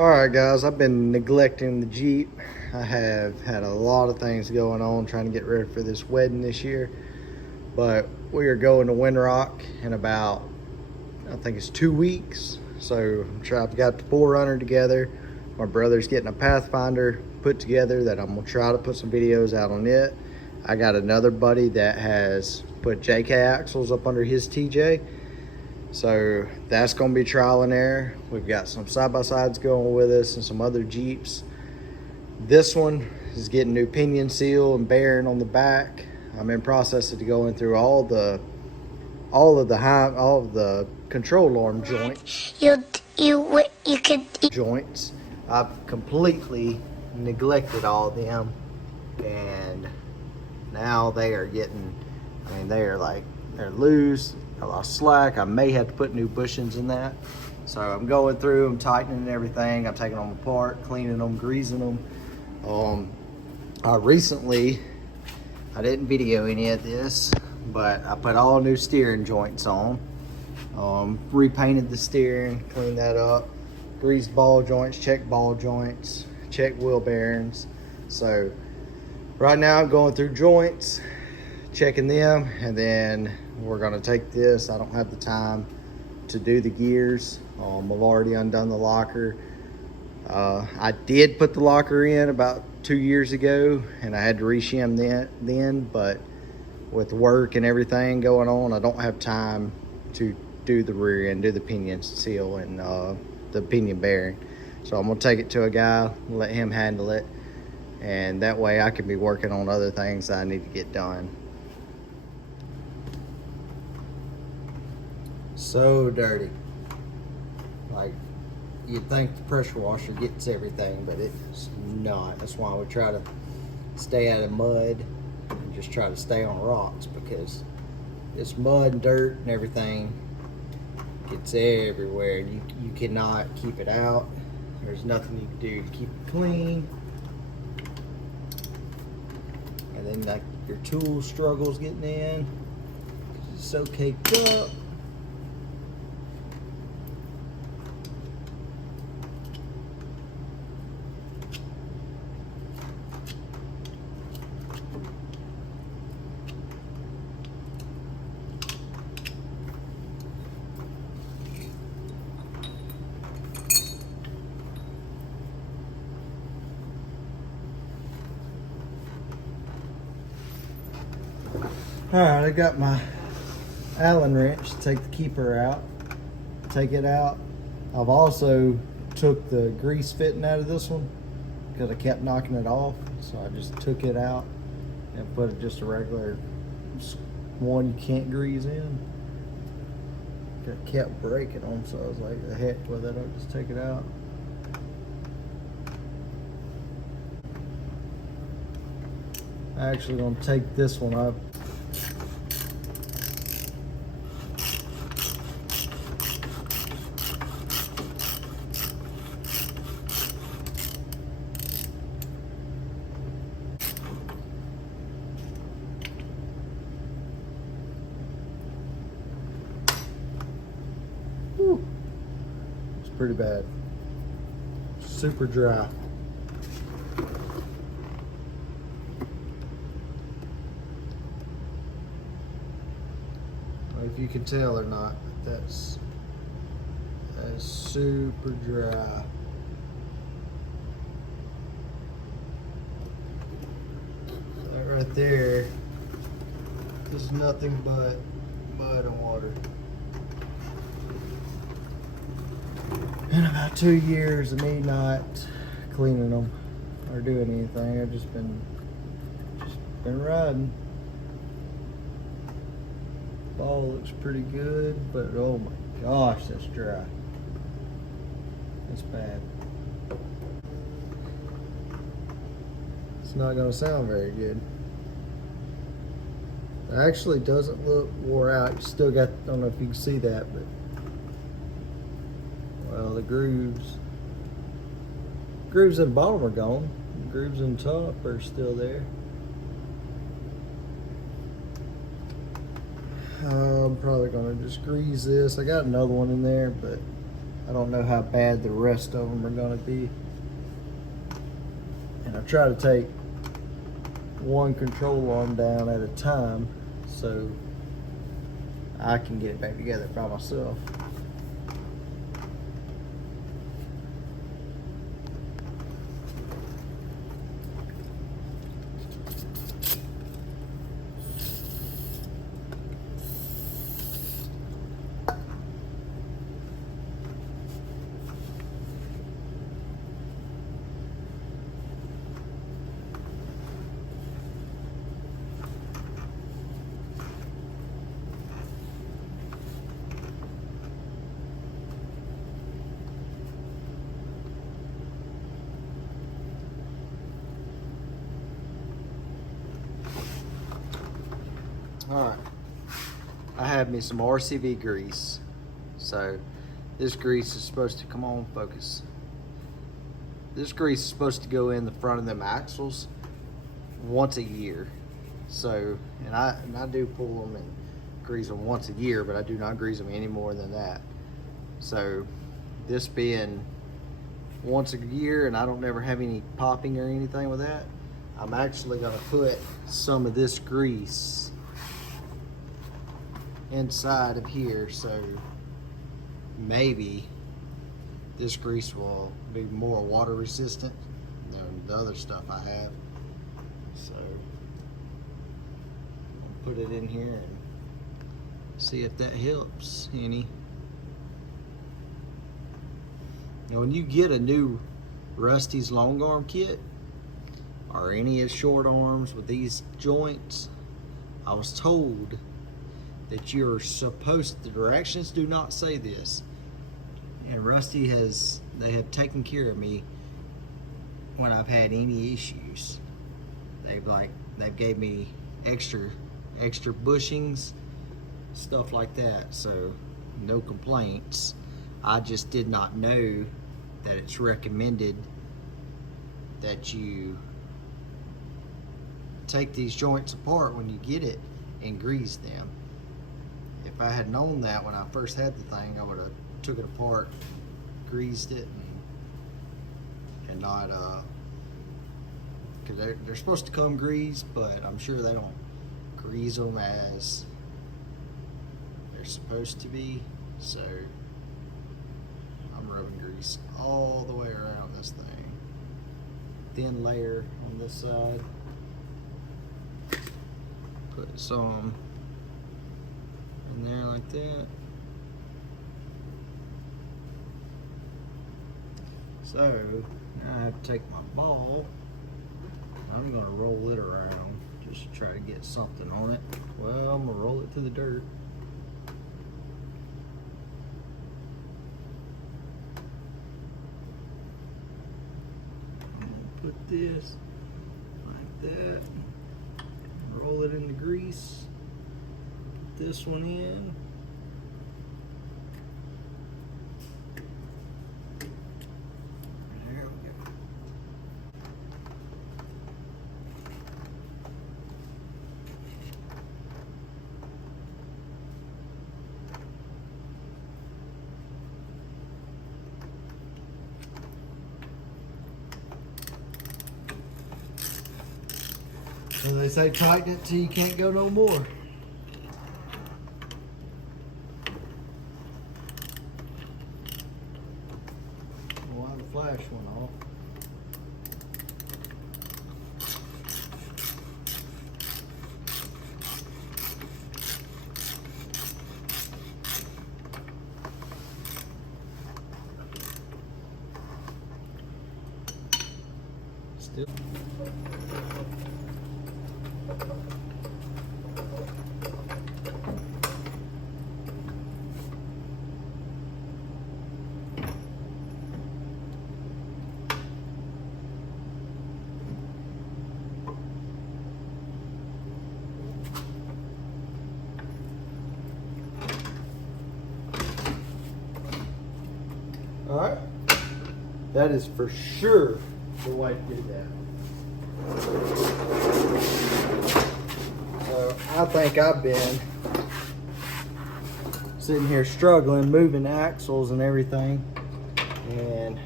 Alright guys, I've been neglecting the Jeep. I have had a lot of things going on trying to get ready for this wedding this year. But we are going to Windrock in about, I think it's 2 weeks. So I've got the 4Runner together. My brother's getting a Pathfinder put together that I'm gonna try to put some videos out on it. I got another buddy that has put JK axles up under his TJ. So that's gonna be trial and error. We've got some side-by-sides going with us and some other Jeeps. This one is getting new pinion seal and bearing on the back. I'm in process of going through all of the control arm joints. Joints. I've completely neglected all of them, and now they are getting, they're loose. I lost slack. I may have to put new bushings in that. So I'm going through, I'm tightening everything. I'm taking them apart, cleaning them, greasing them. I didn't video any of this, but I put all new steering joints on. Repainted the steering, cleaned that up, greased ball joints, checked ball joints, checked wheel bearings. So right now I'm going through joints, checking them, and then we're gonna take this. I don't have the time to do the gears. I've already undone the locker. I did put the locker in about 2 years ago, and I had to re-shim then, but with work and everything going on, I don't have time to do the rear end, do the pinion seal and the pinion bearing. So I'm gonna take it to a guy, let him handle it, and that way I can be working on other things that I need to get done. So dirty. Like, you'd think the pressure washer gets everything, but it's not. That's why we try to stay out of mud and just try to stay on rocks, because this mud and dirt and everything gets everywhere. You cannot keep it out. There's nothing you can do to keep it clean. And then like your tool struggles getting in, it's so caked up. Alright, I got my Allen wrench to take the keeper out, take it out. I've also took the grease fitting out of this one because I kept knocking it off. So I just took it out and put just a regular one you can't grease in. It kept breaking them, so I was like, the heck with it, I'll just take it out. I'm actually gonna take this one up. Whew. It's pretty bad. Super dry. If you can tell or not, that's super dry. That right there is nothing but mud and water. In about 2 years of me not cleaning them or doing anything, I've just been riding. Ball looks pretty good, but oh my gosh, that's dry. That's bad. It's not gonna sound very good. It actually doesn't look wore out. You still got, I don't know if you can see that, but well, the grooves in the bottom are gone. The grooves in the top are still there. I'm probably gonna just grease this. I got another one in there, but I don't know how bad the rest of them are gonna be. And I try to take one control arm down at a time so I can get it back together by myself. Alright, I have me some RCV grease. So this grease is supposed to, come on, focus. This grease is supposed to go in the front of them axles once a year. So, and I do pull them and grease them once a year, but I do not grease them any more than that. So this being once a year and I don't never have any popping or anything with that, I'm actually gonna put some of this grease inside of here, so maybe this grease will be more water resistant than the other stuff I have. So I'll put it in here and see if that helps any. Now when you get a new Rusty's long arm kit or any of his short arms with these joints, I was told that you're supposed, the directions do not say this, and Rusty they have taken care of me when I've had any issues. They've gave me extra bushings, stuff like that, so no complaints. I just did not know that it's recommended that you take these joints apart when you get it and grease them. If I had known that when I first had the thing, I would have took it apart, greased it, and not, because they're supposed to come greased, but I'm sure they don't grease them as they're supposed to be. So I'm rubbing grease all the way around this thing. Thin layer on this side. Put some in there like that. So now I have to take my ball. I'm gonna roll it around just to try to get something on it. Well, I'm gonna roll it to the dirt. I'm gonna put this like that. Roll it in the grease. Put this one in. There we go. So they say tighten it till you can't go no more. Why the flash went off? Still. All right, that is for sure the way to do that. So I think I've been sitting here struggling, moving axles and everything And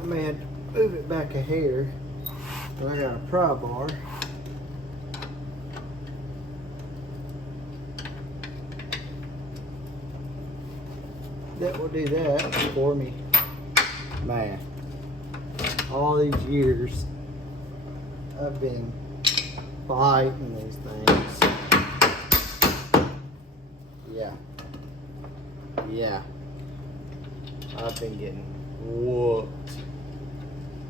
I may have to move it back a hair, but I got a pry bar. That will do that for me. Man, all these years I've been fighting these things. Yeah. I've been getting whooped.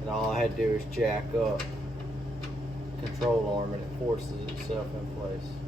And all I had to do is jack up control arm and it forces itself in place.